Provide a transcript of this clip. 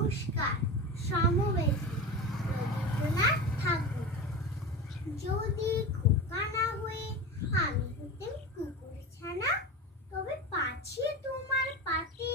নমস্কার সমবেশী রবীন্দ্রনাথ ঠাকুর। যদি খোকা না হয়ে আমি হতেন কুকুর ছানা, তবে পাছে তোমার পাতে